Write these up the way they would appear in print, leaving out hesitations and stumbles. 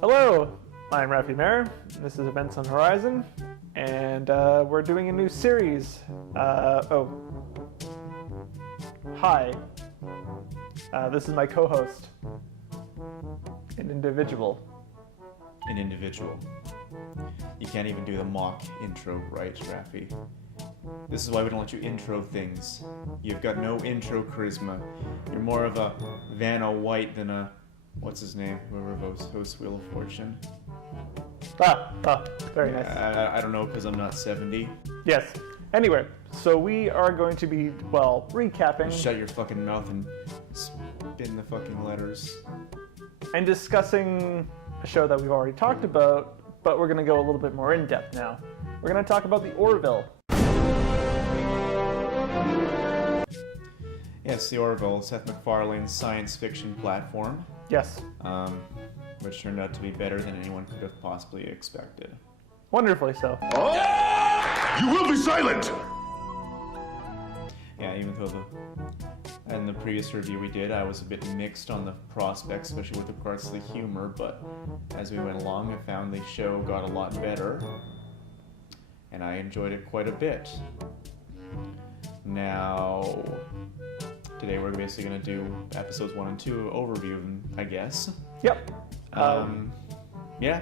Hello, I'm Rafi Mayer. This is Events on Horizon, and we're doing a new series. Hi. This is my co-host, an individual. An individual. You can't even do the mock intro right, Rafi. This is why we don't let you intro things. You've got no intro charisma. You're more of a Vanna White than a... what's his name? Whoever hosts Wheel of Fortune. Very nice. I don't know because I'm not 70. Yes. Anyway, so we are going to be, recapping Shut your fucking mouth and spin the fucking letters. and discussing a show that we've already talked about, but we're going to go a little bit more in depth now. We're going to talk about the Orville. Yes, the Orville, Seth MacFarlane's science fiction platform. Yes. Which turned out to be better than anyone could have possibly expected. Wonderfully so. You will be silent! Yeah, even though in the previous review we did, I was a bit mixed on the prospects, especially with regards to the humor, but as we went along, I found the show got a lot better, and I enjoyed it quite a bit. Now, today we're basically going to do episodes 1 and 2 overview of them, I guess. Yep. Yeah.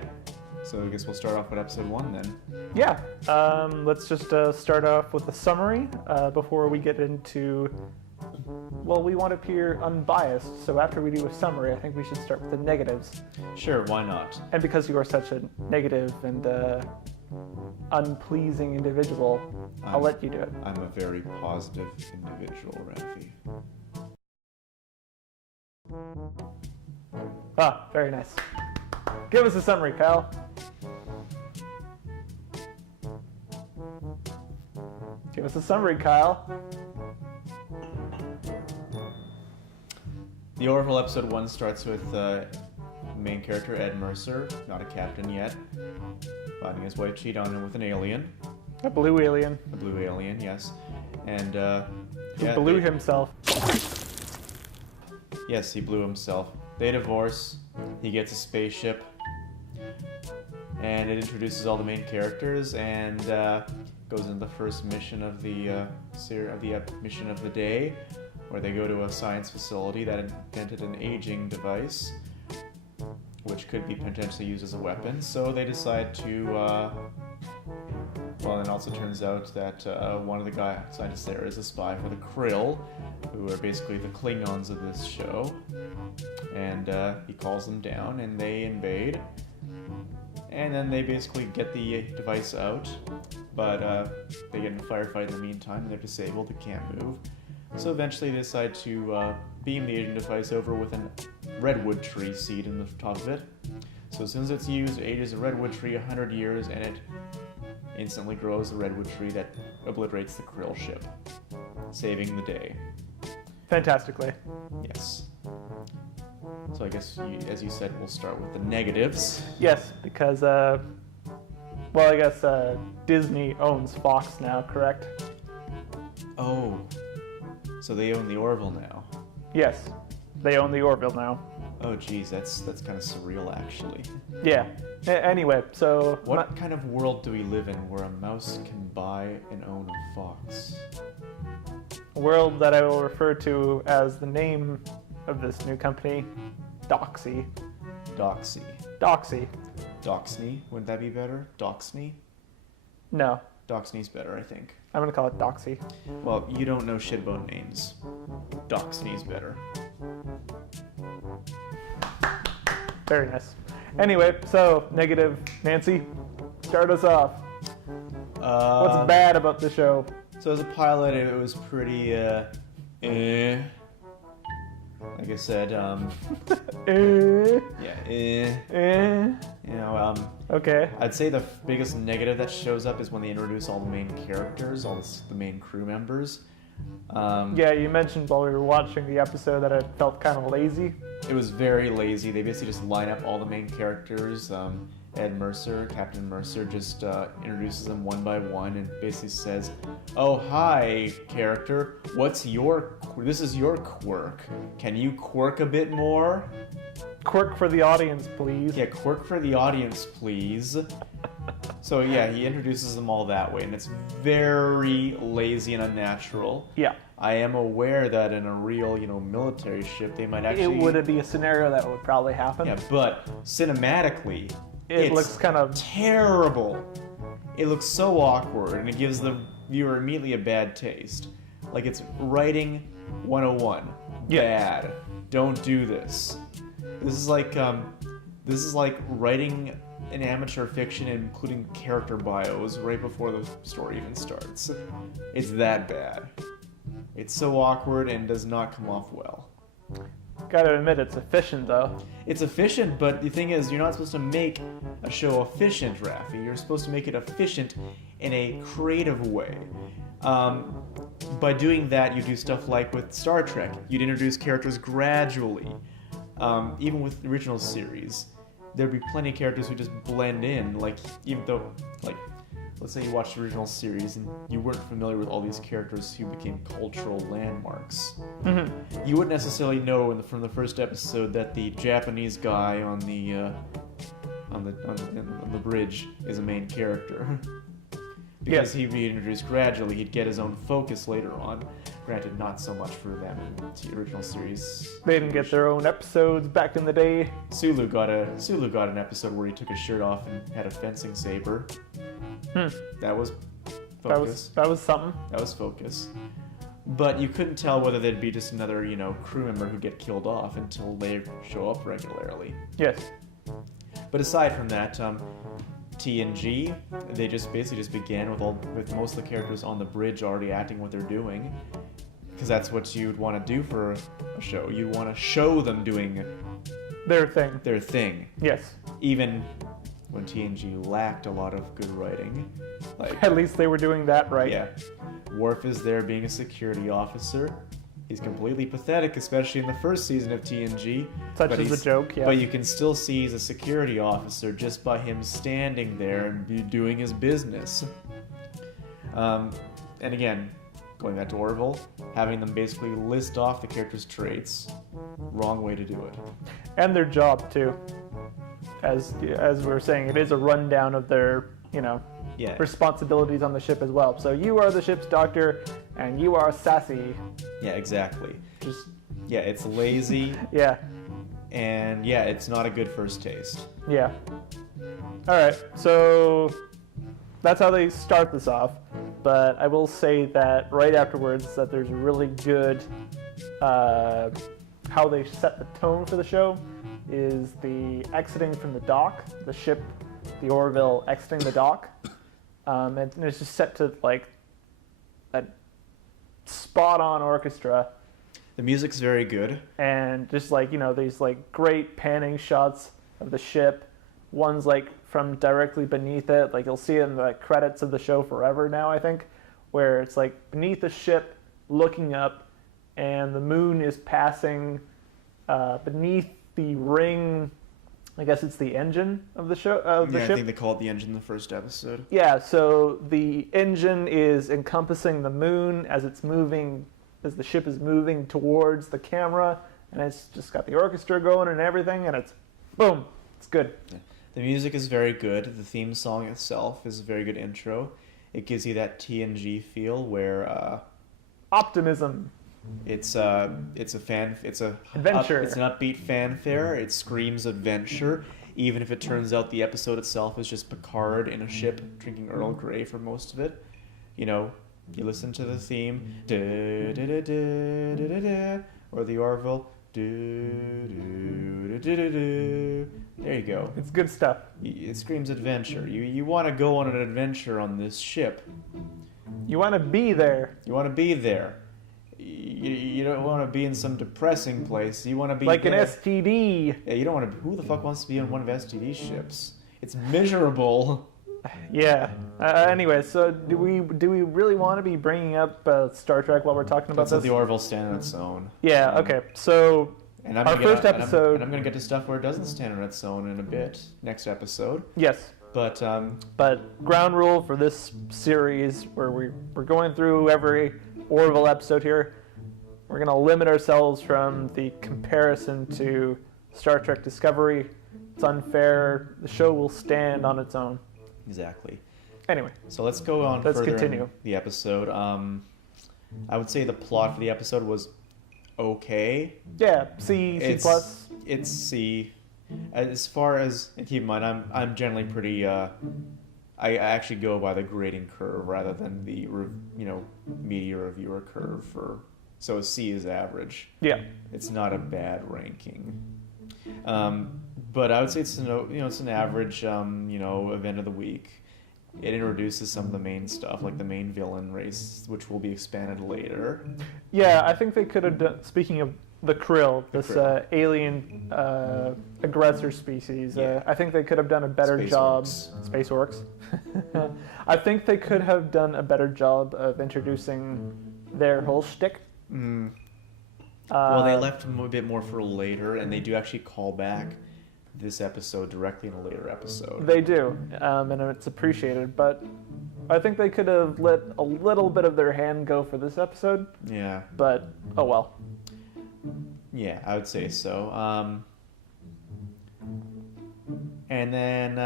So I guess we'll start off with episode 1 then. Yeah. Let's just start off with a summary before we get into... Well, we want to appear unbiased, so after we do a summary, I think we should start with the negatives. Sure, why not? And because you are such a negative and unpleasing individual, I'll let you do it. I'm a very positive individual, Rafi. Very nice. Give us a summary, Kyle. Give us a summary, Kyle. The Orville episode 1 starts with main character Ed Mercer, not a captain yet, finding his wife cheat on him with an alien. A blue alien. A blue alien, yes. And, He blew himself. Yes, he blew himself. They divorce, he gets a spaceship, and it introduces all the main characters, and goes into the first mission of the mission of the day, where they go to a science facility that invented an aging device, which could be potentially used as a weapon. So they decide to, it also turns out that one of the scientists there is a spy for the Krill, who are basically the Klingons of this show. And he calls them down, and they invade. And then they basically get the device out, but they get in a firefight in the meantime, and they're disabled, they can't move. So eventually they decide to beam the aging device over with a redwood tree seed in the top of it. So as soon as it's used, it ages a redwood tree 100 years, and it instantly grows a redwood tree that obliterates the Krill ship, saving the day. Fantastically. Yes. So I guess, as you said, we'll start with the negatives. Yes, because, Disney owns Fox now, correct? Oh, so they own the Orville now. Yes, they own the Orville now. Oh geez, that's kind of surreal actually. Yeah. Anyway, so... What kind of world do we live in where a mouse can buy and own a fox? A world that I will refer to as the name of this new company, Doxy. Doxy. Doxy. Doxney? Wouldn't that be better? Doxney? No, Doxney's better, I think. I'm gonna call it Doxy. Well, you don't know shit about names. Doxney's better. Very nice. Anyway, so, negative. Nancy, start us off. What's bad about the show? So as a pilot, it was pretty, like I said, Okay. I'd say the biggest negative that shows up is when they introduce all the main characters, the main crew members. Yeah, you mentioned while we were watching the episode that it felt kind of lazy. It was very lazy. They basically just line up all the main characters. Ed Mercer, Captain Mercer, just introduces them one by one and basically says, "Oh, hi, character. This is your quirk. Can you quirk a bit more?" Quirk for the audience, please. Yeah, quirk for the audience, please. So yeah, he introduces them all that way, and it's very lazy and unnatural. Yeah. I am aware that in a real, military ship, they might actually... It would be a scenario that would probably happen. Yeah, but cinematically, It it's looks kind of... terrible. It looks so awkward, and it gives the viewer immediately a bad taste. Like it's writing 101. Yeah. Bad. Don't do this. This is like writing an amateur fiction and including character bios right before the story even starts. It's that bad. It's so awkward and does not come off well. Gotta admit, it's efficient, though. It's efficient, but the thing is, you're not supposed to make a show efficient, Raffi. You're supposed to make it efficient in a creative way. By doing that, you do stuff like with Star Trek. You'd introduce characters gradually. Even with the original series, there'd be plenty of characters who just blend in. Like, even though, like, let's say you watched the original series and you weren't familiar with all these characters who became cultural landmarks. Mm-hmm. You wouldn't necessarily know from the first episode that the Japanese guy on the bridge is a main character. Because he'd be introduced gradually, he'd get his own focus later on. Granted, not so much for them in the original series. They didn't get their own episodes back in the day. Sulu got an episode where he took his shirt off and had a fencing saber. That was focus. That was something. That was focus. But you couldn't tell whether there'd be just another, crew member who'd get killed off until they show up regularly. Yes. But aside from that, TNG, they just began with most of the characters on the bridge already acting what they're doing, because that's what you'd want to do for a show. You want to show them doing their thing. Yes. Even when TNG lacked a lot of good writing, like at least they were doing that right. Yeah, Worf is there being a security officer. He's completely pathetic, especially in the first season of TNG. Such as a joke, yeah. But you can still see he's a security officer just by him standing there and doing his business. And again, going back to Orville, having them basically list off the characters' traits, wrong way to do it. And their job, too. As we were saying, it is a rundown of their, responsibilities on the ship as well. So you are the ship's doctor, and you are sassy. Yeah, exactly. It's lazy. Yeah. And it's not a good first taste. Yeah. Alright, so that's how they start this off. But I will say that right afterwards that there's really good how they set the tone for the show is the exiting from the dock, the ship, the Orville exiting the dock. And it's just set to like a spot-on orchestra. The music's very good. And just like, these like great panning shots of the ship. One's like from directly beneath it. Like you'll see it in the credits of the show forever now, I think, where it's like beneath the ship looking up and the moon is passing beneath the ring. I guess it's the engine of the show. Ship. I think they call it the engine in the first episode. Yeah, so the engine is encompassing the moon as it's moving, as the ship is moving towards the camera, and it's just got the orchestra going and everything, and it's boom, it's good. Yeah. The music is very good. The theme song itself is a very good intro. It gives you that TNG feel where optimism. It's adventure. It's an upbeat fanfare. It screams adventure, even if it turns out the episode itself is just Picard in a ship drinking Earl Grey for most of it. You listen to the theme, or the Orville. There you go. It's good stuff. It screams adventure. You want to go on an adventure on this ship. You want to be there. You want to be there. You don't want to be in some depressing place. You want to be like there. An STD. Yeah, you don't want to. Who the fuck wants to be on one of STD ships? It's miserable. Yeah. Anyway, so do we really want to be bringing up Star Trek while we're talking about That's this? The Orville stand on its own. Yeah. Okay. So our first episode. And I'm gonna get to stuff where it doesn't stand on its own in a bit. Next episode. Yes. But ground rule for this series, where we're going through every Orville episode here, we're going to limit ourselves from the comparison to Star Trek Discovery. It's unfair. The show will stand on its own. Exactly. Anyway. So let's go on Let's further continue. in the episode. I would say the plot for the episode was okay. Yeah, C plus. It's C. As far as, and keep in mind, I'm generally pretty. I actually go by the grading curve rather than the media reviewer curve for. So C is average. Yeah. It's not a bad ranking. But I would say it's an average event of the week. It introduces some of the main stuff, like the main villain race, which will be expanded later. Yeah, I think they could have done. Speaking of the Krill, this alien aggressor species, I think they could have done a better job. Space orcs. I think they could have done a better job of introducing their whole shtick. Well, they left a bit more for later, and they do actually call back this episode directly in a later episode. They do, and it's appreciated, but I think they could have let a little bit of their hand go for this episode. Yeah. But, oh well. Yeah, I would say so. And then,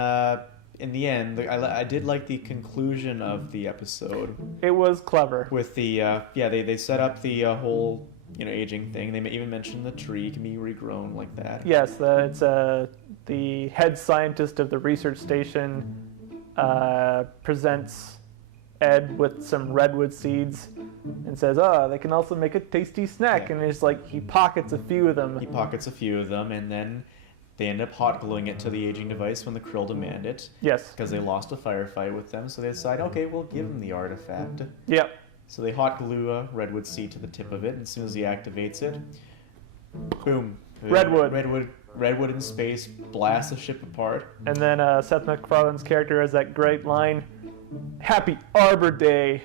in the end, I did like the conclusion of the episode. It was clever. With the, they set up the whole... aging thing. They even mentioned the tree can be regrown like that. Yes, it's the head scientist of the research station presents Ed with some redwood seeds and says, they can also make a tasty snack. Yeah. And it's like he pockets a few of them. He pockets a few of them, and then they end up hot gluing it to the aging device when the Krill demand it. Yes. Because they lost a firefight with them, so they decide, okay, we'll give him the artifact. Yep. So they hot glue a redwood seed to the tip of it, and as soon as he activates it, boom. Redwood in space, blasts the ship apart. And then Seth MacFarlane's character has that great line, "Happy Arbor Day."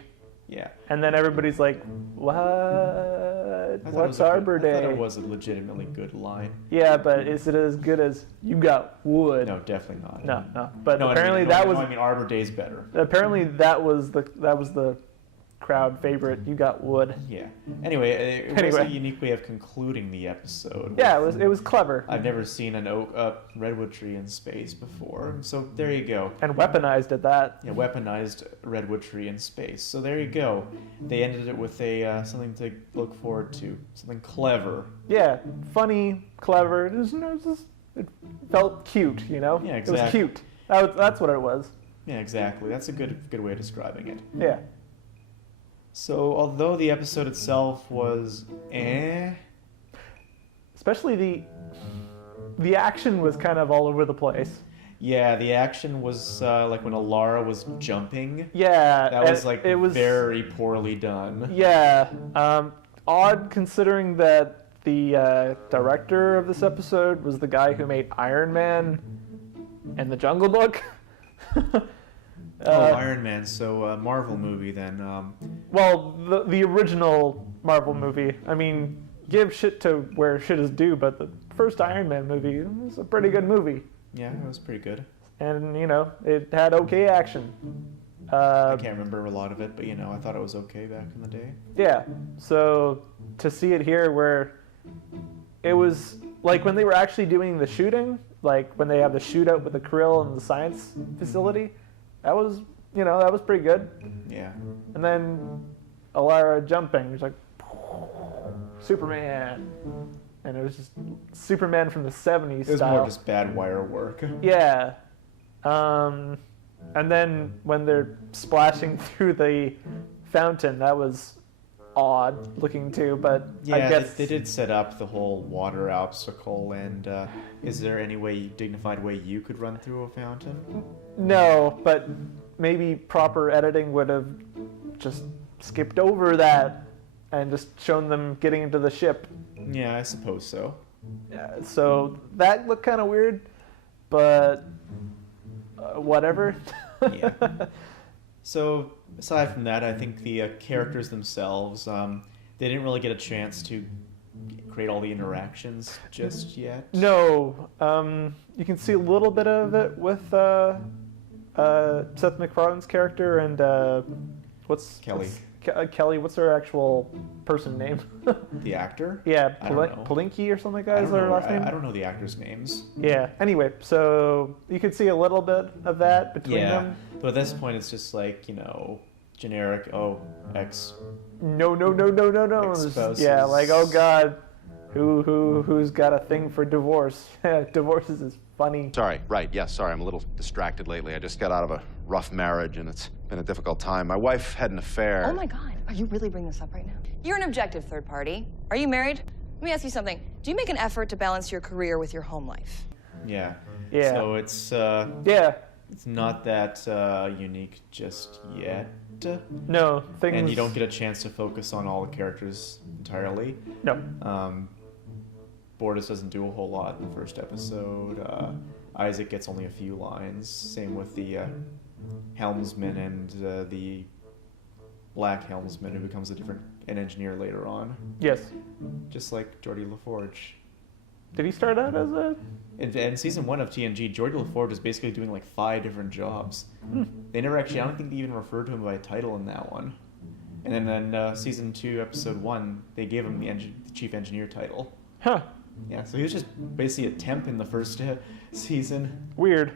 Yeah. And then everybody's like, what? What's Arbor Day? I thought it was a legitimately good line. Yeah, but is it as good as "You Got Wood"? No, definitely not. No. But apparently that was... I mean, Arbor Day's better. Apparently that was the crowd favorite. "You Got Wood." Yeah. Anyway, it was a unique way of concluding the episode. Yeah, it was clever. I've never seen a redwood tree in space before, so there you go. And weaponized at that. Yeah, weaponized redwood tree in space. So there you go. They ended it with a something to look forward to, something clever. Yeah, funny, clever. It felt cute, Yeah, exactly. It was cute. That's what it was. Yeah, exactly. That's a good way of describing it. Yeah. So, although the episode itself was especially the action was kind of all over the place. Yeah, the action was like when Alara was jumping. Yeah. That was it was very poorly done. Yeah. Odd considering that the director of this episode was the guy who made Iron Man and The Jungle Book. Iron Man, so Marvel movie then. Well, the original Marvel movie. I mean, give shit to where shit is due, but the first Iron Man movie was a pretty good movie. Yeah, it was pretty good. And, it had okay action. I can't remember a lot of it, but, I thought it was okay back in the day. Yeah, so to see it here where it was, like when they were actually doing the shooting, like when they have the shootout with the Krill in the science facility, that was, that was pretty good. Yeah. And then Alara jumping, it was like, Superman. And it was just Superman from the 70s It was style. more just bad wire work. Yeah. And then when they're splashing through the fountain, that was odd looking too, but yeah, I guess... they did set up the whole water obstacle, and is there any dignified way you could run through a fountain? No, but maybe proper editing would have just skipped over that and just shown them getting into the ship. Yeah, I suppose so. So that looked kind of weird, but whatever. Yeah. So aside from that, I think the characters themselves, they didn't really get a chance to create all the interactions just yet. No, you can see a little bit of it with Seth MacFarlane's character and what's Kelly. Kelly, what's her actual person name? The actor? Yeah, I don't know. Palinki or something like I that don't is her know. last name? I don't know the actors' names. Yeah, anyway, so you could see a little bit of that between them. But at this point, it's just like, generic, X. No. Ex-spouses. Yeah, like, oh God, who's got a thing for divorce? Divorces is funny. Sorry, right, yes, sorry, I'm a little distracted lately. I just got out of a rough marriage, and it's been a difficult time. My wife had an affair. Oh my God, are you really bringing this up right now? You're an objective third party. Are you married? Let me ask you something. Do you make an effort to balance your career with your home life? Yeah. Yeah. So it's Yeah, it's not that unique just yet. no, things... And you don't get a chance to focus on all the characters entirely. No. Bordas doesn't do a whole lot in the first episode. Isaac gets only a few lines. Same with the helmsman and the black helmsman, who becomes an engineer later on. Yes. Just like Geordie LaForge. Did he start out as a... In season 1 of TNG, Geordie LaForge is basically doing like 5 different jobs. They never actually, I don't think they even referred to him by title in that one. And then in season 2, episode 1, they gave him the chief engineer title. Huh. Yeah, so he was just basically a temp in the first season. Weird.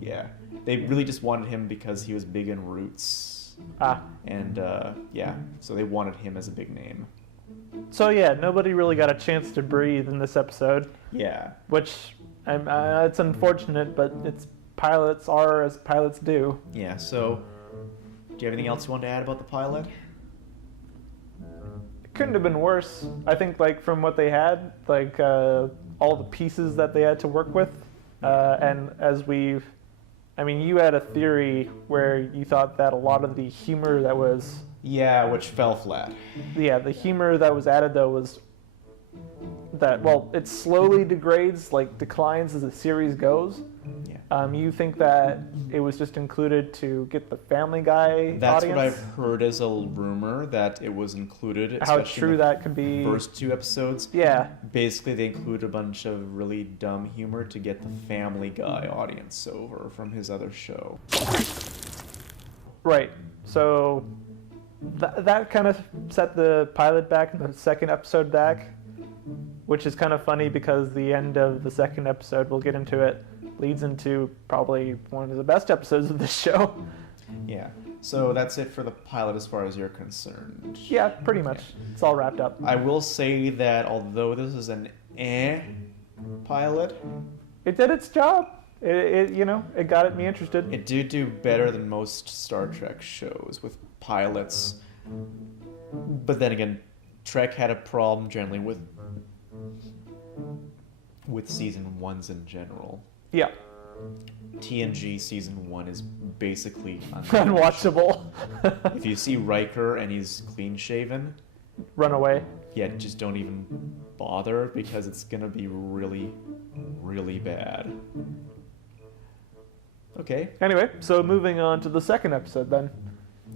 Yeah, they really just wanted him because he was big in Roots. Ah. And yeah, so they wanted him as a big name. So yeah, nobody really got a chance to breathe in this episode, Yeah. which it's unfortunate, but pilots are as pilots do. Yeah, so do you have anything else you want to add about the pilot? It couldn't have been worse. I think, like, from what they had, like, all the pieces that they had to work with, and you had a theory where you thought that a lot of the humor that was... Yeah, which fell flat. Yeah, the humor that was added, though, was that, well, it slowly declines as the series goes. Yeah. You think that it was just included to get the Family Guy That's audience? what I've heard as a rumor, that it was included. How especially true in the that could be. First 2 episodes. Yeah. Basically, they include a bunch of really dumb humor to get the Family Guy audience over from his other show. Right. So that kind of set the pilot back and the second episode back, which is kind of funny because the end of the second episode, we'll get into it, leads into probably one of the best episodes of the show. Yeah. So that's it for the pilot as far as you're concerned. Yeah, pretty much. It's all wrapped up. I will say that although this is an pilot, It did its job. It got me interested. it did do better than most Star Trek shows with pilots. But then again, Trek had a problem generally with season 1s in general. Yeah. TNG season 1 is basically Unwatchable. If you see Riker and he's clean shaven, Run away. yeah, just don't even bother, because it's gonna be really, really bad. Okay, Anyway, so moving on to the second episode then.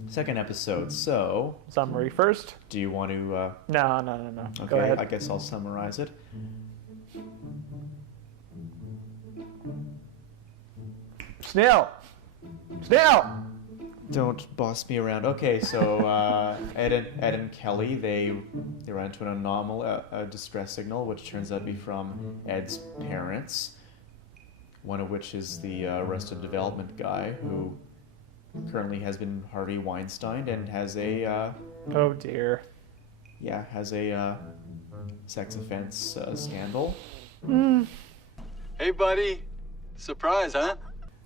second episode. So, Summary first. do you want to? No. Okay, Go ahead. I guess I'll summarize it. Snail! Don't boss me around. Okay, so Ed and Kelly, they run into an anomaly, a distress signal, which turns out to be from Ed's parents. One of which is the Arrested Development guy, who currently has been Harvey Weinstein and has a Oh dear. sex offense scandal. Hey, buddy. Surprise, huh?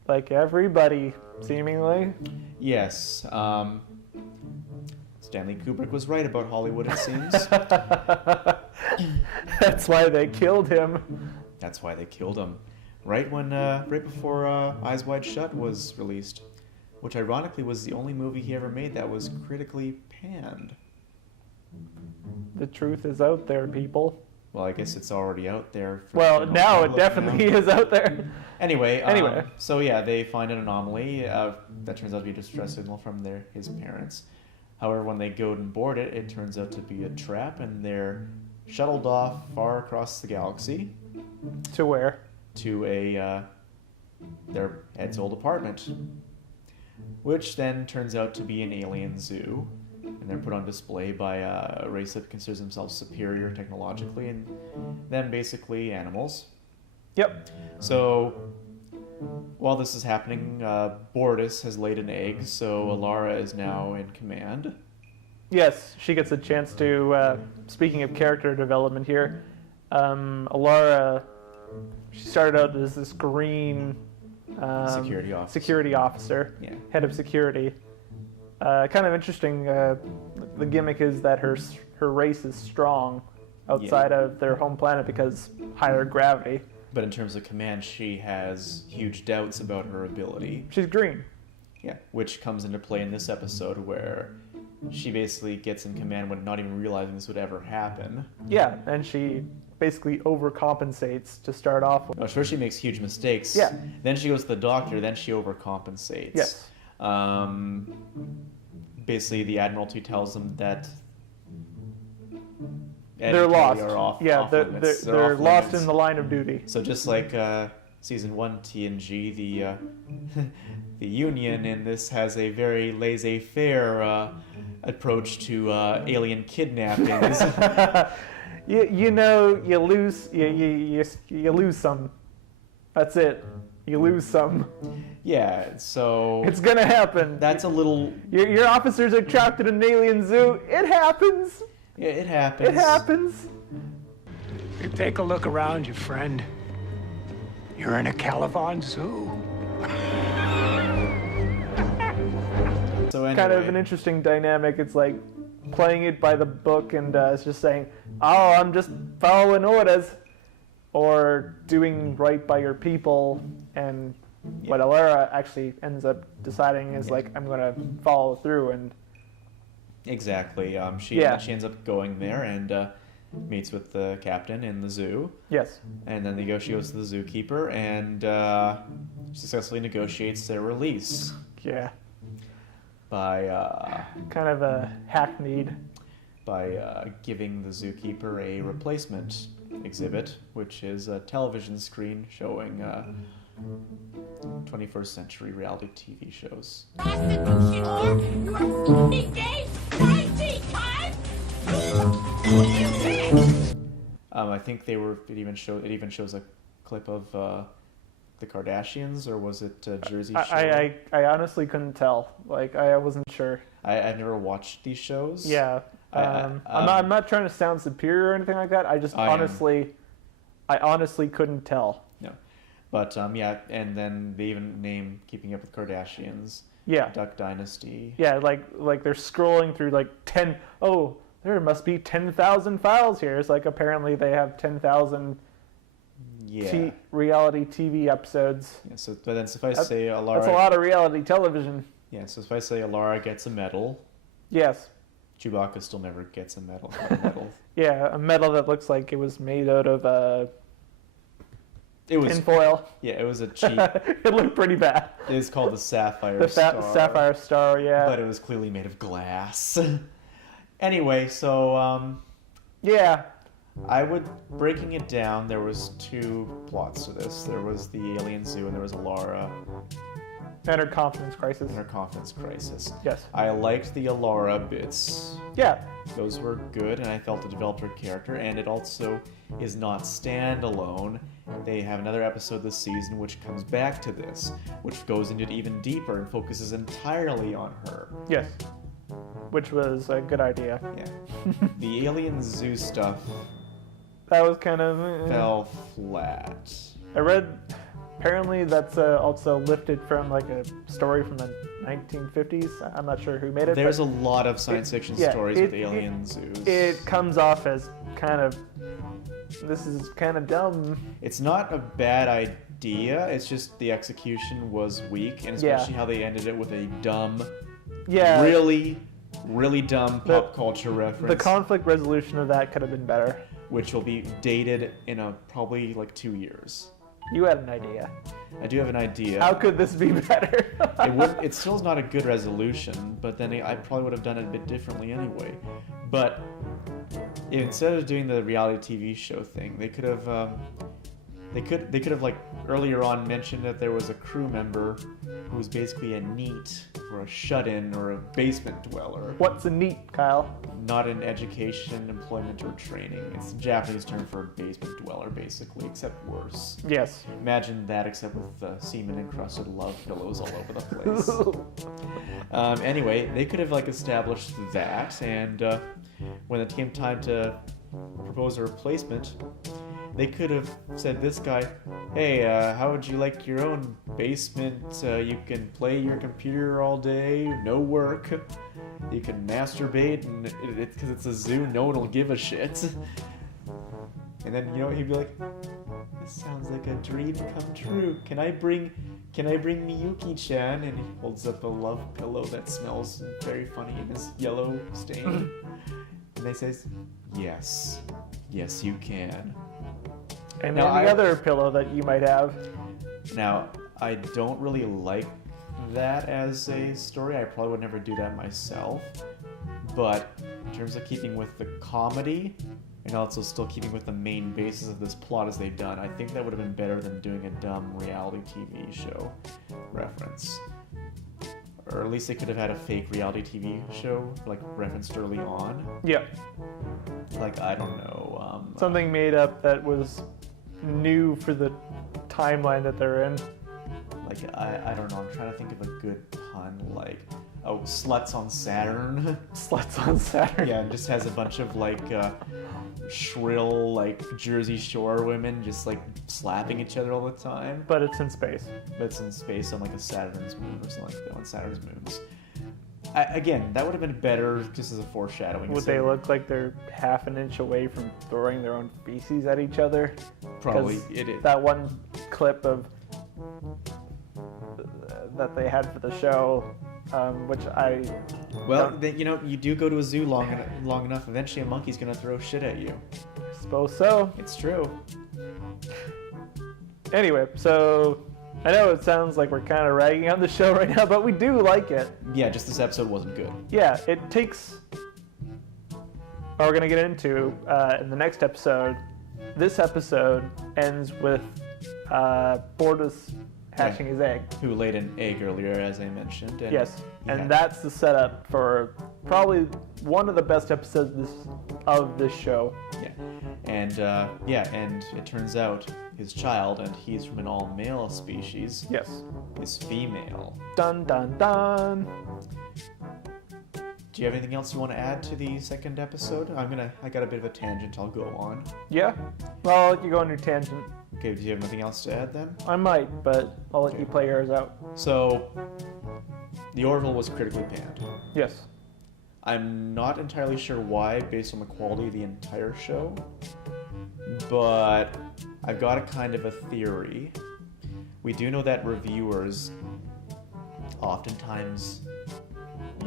Like everybody, seemingly. Yes. Stanley Kubrick was right about Hollywood, it seems. That's why they killed him. That's why they killed him. Right before Eyes Wide Shut was released, which ironically was the only movie he ever made that was critically panned. The truth is out there, people. Well, I guess it's already out there. Well, now it definitely is out there. Anyway. Anyway. So yeah, they find an anomaly that turns out to be a distress signal from his parents. However, when they go and board it, it turns out to be a trap, and they're shuttled off far across the galaxy To where? to their Ed's old apartment, which then turns out to be an alien zoo. and they're put on display by a race that considers themselves superior technologically, and then basically animals. Yep. So while this is happening, Bortus has laid an egg, so Alara is now in command. Yes, she gets a chance to, speaking of character development here, Alara, she started out as this green security officer, Yeah. head of security. Kind of interesting, the gimmick is that her race is strong outside of their home planet because higher gravity. But in terms of command, she has huge doubts about her ability. She's green. Yeah, which comes into play in this episode where she basically gets in command when not even realizing this would ever happen. Yeah, and she basically overcompensates to start off with. No, first she makes huge mistakes. Yeah. Then she goes to the doctor, then she overcompensates. Yes. Basically, the Admiralty tells them that They're lost. Are off, yeah, off they're limits. they're off lost limits. in the line of duty. So just like season 1 TNG, the the Union in this has a very laissez-faire approach to alien kidnappings. You know, you lose some. That's it. You lose some. Yeah, so It's gonna happen. that's a little. Your officers are trapped in an alien zoo. It happens. Yeah, it happens. It happens. You take a look around you, friend. You're in a Caliban zoo. So anyway, Kind of an interesting dynamic. It's like playing it by the book, and it's just saying, "Oh, I'm just following orders," or doing right by your people. And what Alara actually ends up deciding is like, "I'm gonna follow through." And Exactly. She Yeah. she ends up going there and meets with the captain in the zoo, yes, and then she goes to the zookeeper and successfully negotiates their release yeah, by kind of a hackneyed. giving the zookeeper a replacement exhibit, which is a television screen showing 21st century reality TV shows. Prostitution or you're engaged, crazy time. I think it even shows a clip of the Kardashians, or was it Jersey Shore? I honestly couldn't tell. Like I wasn't sure. I've never watched these shows. Yeah. I'm not trying to sound superior or anything like that. I just I am. honestly couldn't tell. No. But yeah, and then they even name Keeping Up with Kardashians. Yeah. Duck Dynasty. Yeah, like they're scrolling through like 10. Oh, there must be 10,000 files here. It's like apparently they have 10,000 Yeah. reality TV episodes. Yeah, so, but then suffice to say, Alara. That's a lot of reality television. Yeah, so suffice to say, Alara gets a medal. Yes. Chewbacca still never gets a medal. Yeah, a medal that looks like it was made out of It was tinfoil. Yeah, it was a cheap. It looked pretty bad. It was called the Sapphire The Star. Sapphire Star, yeah. But it was clearly made of glass. Anyway, so Yeah. I would, breaking it down, there was 2 plots to this. There was the alien zoo and there was Alara And her confidence crisis. and her confidence crisis. Yes. I liked the Alara bits. Yeah. Those were good, and I felt it developed her character, and it also is not standalone. They have another episode this season which comes back to this, which goes into it even deeper and focuses entirely on her. Yes. Which was a good idea. Yeah. The alien zoo stuff That was kind of... fell flat. I read... Apparently that's also lifted from like a story from the 1950s. I'm not sure who made it. There's a but lot of science fiction yeah, stories with alien zoos. It comes off as kind of... This is kind of dumb. It's not a bad idea, it's just the execution was weak, and especially how they ended it with a dumb, Yeah. really dumb pop culture reference. The conflict resolution of that could have been better. Which will be dated in probably like 2 years. You had an idea. I do have an idea. How could this be better? It still is not a good resolution, but then I probably would have done it a bit differently anyway. But instead of doing the reality TV show thing, they could have They could have like earlier on mentioned that there was a crew member who was basically a NEET or a shut-in or a basement dweller. What's a NEET, Kyle? Not in education, employment, or training. It's a Japanese term for a basement dweller, basically, except worse. Yes. Imagine that, except with semen-encrusted love pillows all over the place. Anyway, they could have like established that, and when it came time to propose a replacement, they could have said this guy, hey, how would you like your own basement? You can play your computer all day, no work. You can masturbate, and because it's a zoo, no one will give a shit. And then, you know, he'd be like, this sounds like a dream come true. Can I bring Miyuki-chan? And he holds up a love pillow that smells very funny in his yellow stain. And they says, yes, you can. And any other pillow that you might have. Now, I don't really like that as a story. I probably would never do that myself. But in terms of keeping with the comedy, and also still keeping with the main basis of this plot as they've done, I think that would have been better than doing a dumb reality TV show reference. Or at least they could have had a fake reality TV show, like, referenced early on. Yeah. Like, I don't know. Something made up that was new for the timeline that they're in. Like, I don't know. I'm trying to think of a good pun. Like, oh, Sluts on Saturn. Sluts on Saturn. Yeah, and just has a bunch of, like, shrill, like, Jersey Shore women just, like, slapping each other all the time. But it's in space. But it's in space on, like, a Saturn's moon or something like that, on Saturn's moons. Again, that would have been better just as a foreshadowing. Would they look like they're half an inch away from throwing their own feces at each other? Probably it is. That one clip of that they had for the show, which I... Well, you know, you do go to a zoo long enough, eventually a monkey's going to throw shit at you. I suppose so. It's true. Anyway, so... I know it sounds like we're kind of ragging on the show right now, but we do like it. Yeah, just this episode wasn't good. Yeah, it takes... What we're going to get into in the next episode. This episode ends with Bortus hatching his egg. Who laid an egg earlier, as I mentioned. And yes, and that's the setup for probably one of the best episodes of this show. Yeah, and it turns out his child, and he's from an all-male species. Yes. Is female. Dun dun dun. Do you have anything else you want to add to the second episode? I got a bit of a tangent. I'll go on. Yeah. Well, I'll let you go on your tangent. Okay. Do you have nothing else to add then? I might, but I'll let you play yours out. So, the Orville was critically panned. Yes. I'm not entirely sure why, based on the quality of the entire show, but I've got a kind of a theory. We do know that reviewers oftentimes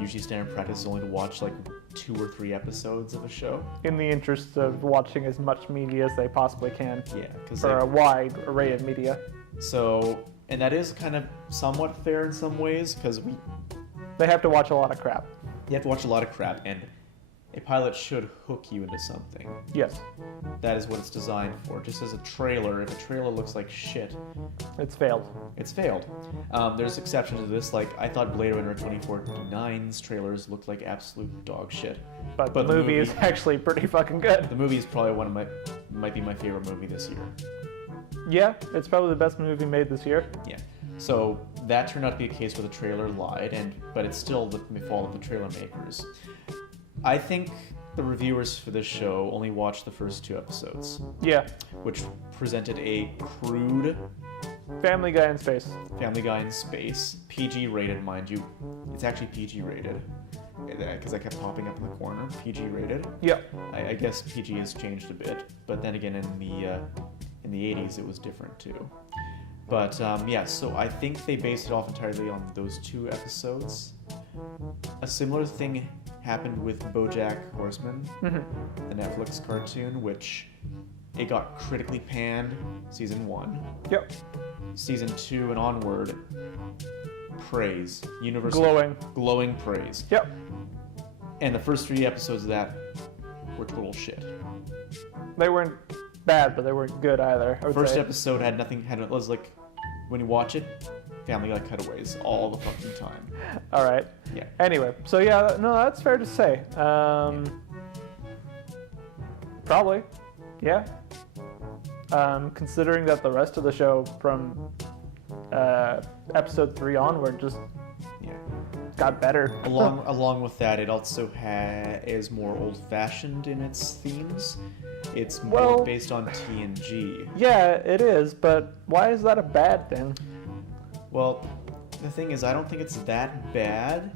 usually standard practice only to watch like 2 or 3 episodes of a show. In the interest of watching as much media as they possibly can. Yeah, because for a wide array of media. So, and that is kind of somewhat fair in some ways, because they have to watch a lot of crap. You have to watch a lot of crap, and a pilot should hook you into something. Yes. That is what it's designed for. Just as a trailer, if a trailer looks like shit, it's failed. It's failed. There's exceptions to this. Like, I thought Blade Runner 2049's trailers looked like absolute dog shit. But the movie is actually pretty fucking good. The movie is probably might be my favorite movie this year. Yeah, it's probably the best movie made this year. Yeah. So that turned out to be a case where the trailer lied, but it's still the fault of the trailer makers. I think the reviewers for this show only watched the first 2 episodes. Yeah. Which presented a crude... Family Guy in space. Family Guy in space. PG rated, mind you. It's actually PG rated. Because I kept popping up in the corner. PG rated. Yeah. I guess PG has changed a bit. But then again, in the 80s, it was different too. But yeah, so I think they based it off entirely on those 2 episodes. A similar thing happened with BoJack Horseman, the Netflix cartoon, which it got critically panned season 1. Yep. Season 2 and onward, praise. Universal glowing praise. Yep. And the first 3 episodes of that were total shit. They weren't bad, but they weren't good either. I would First say. episode it was like, when you watch it, Family Guy cutaways all the fucking time. All right. Yeah. Anyway, so yeah, no, that's fair to say. Probably, yeah. Considering that the rest of the show from episode 3 onward just got better. Along with that, it also is more old-fashioned in its themes. It's more based on TNG. Yeah, it is, but why is that a bad thing? Well, the thing is, I don't think it's that bad.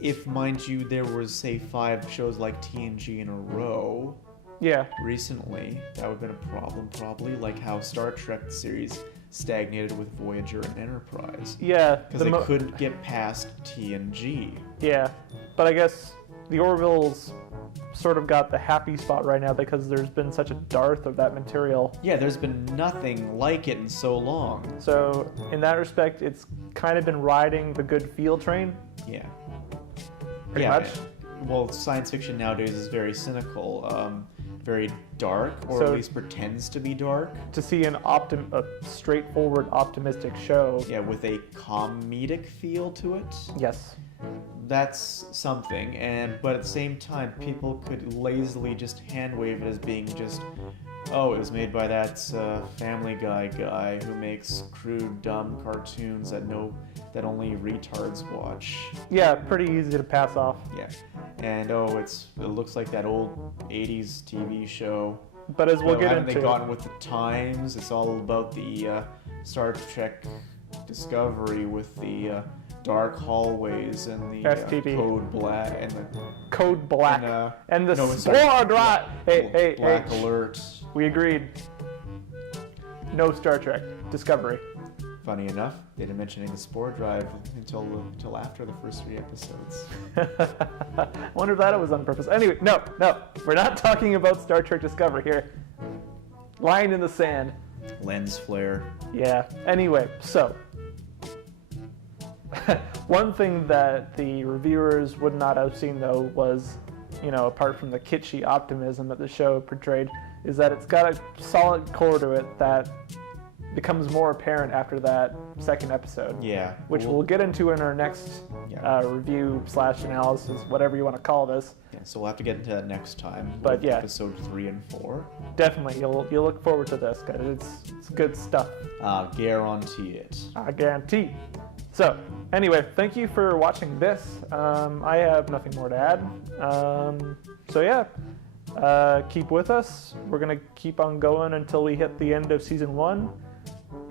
If, mind you, there was, say, 5 shows like TNG in a row. Yeah. Recently, that would have been a problem, probably. Like how Star Trek series stagnated with Voyager and Enterprise. Yeah. Because they couldn't get past TNG. Yeah. But I guess the Orville's sort of got the happy spot right now because there's been such a dearth of that material. Yeah, there's been nothing like it in so long. So, in that respect, it's kind of been riding the good feel train. Yeah. Pretty much. Well, science fiction nowadays is very cynical, very dark, or at least pretends to be dark. To see a straightforward, optimistic show. Yeah, with a comedic feel to it. Yes. That's something, but at the same time, people could lazily just hand wave it as being just, oh, it was made by that Family Guy guy who makes crude, dumb cartoons that only retards watch. Yeah, pretty easy to pass off. Yeah, and it looks like that old '80s TV show. But as we'll get haven't into, they gotten with the times? It's all about the Star Trek Discovery with the dark hallways and the code black and the code black and the no, spore drive. Hey, Black Alert. We agreed. No Star Trek Discovery. Funny enough, they didn't mention any spore drive until after the first 3 episodes. I wonder if that was on purpose. Anyway, no, we're not talking about Star Trek Discovery here. Line in the sand. Lens flare. Yeah. Anyway, so one thing that the reviewers would not have seen, though, was, apart from the kitschy optimism that the show portrayed, is that it's got a solid core to it that becomes more apparent after that second episode. Yeah. Which we'll get into in our next review/analysis, whatever you want to call this. Yeah, so we'll have to get into that next time. But yeah, episode 3 and 4. Definitely, you'll look forward to this because it's good stuff. Guarantee it. I guarantee. So, anyway, thank you for watching this. I have nothing more to add. So yeah, keep with us. We're gonna keep on going until we hit the end of season 1,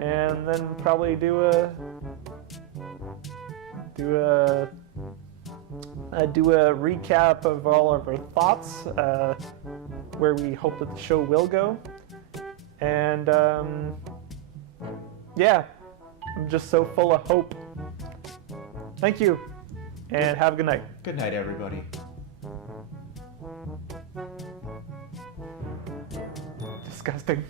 and then probably do a recap of all of our thoughts, where we hope that the show will go, and yeah, I'm just so full of hope. Thank you, and have a good night. Good night, everybody. Disgusting.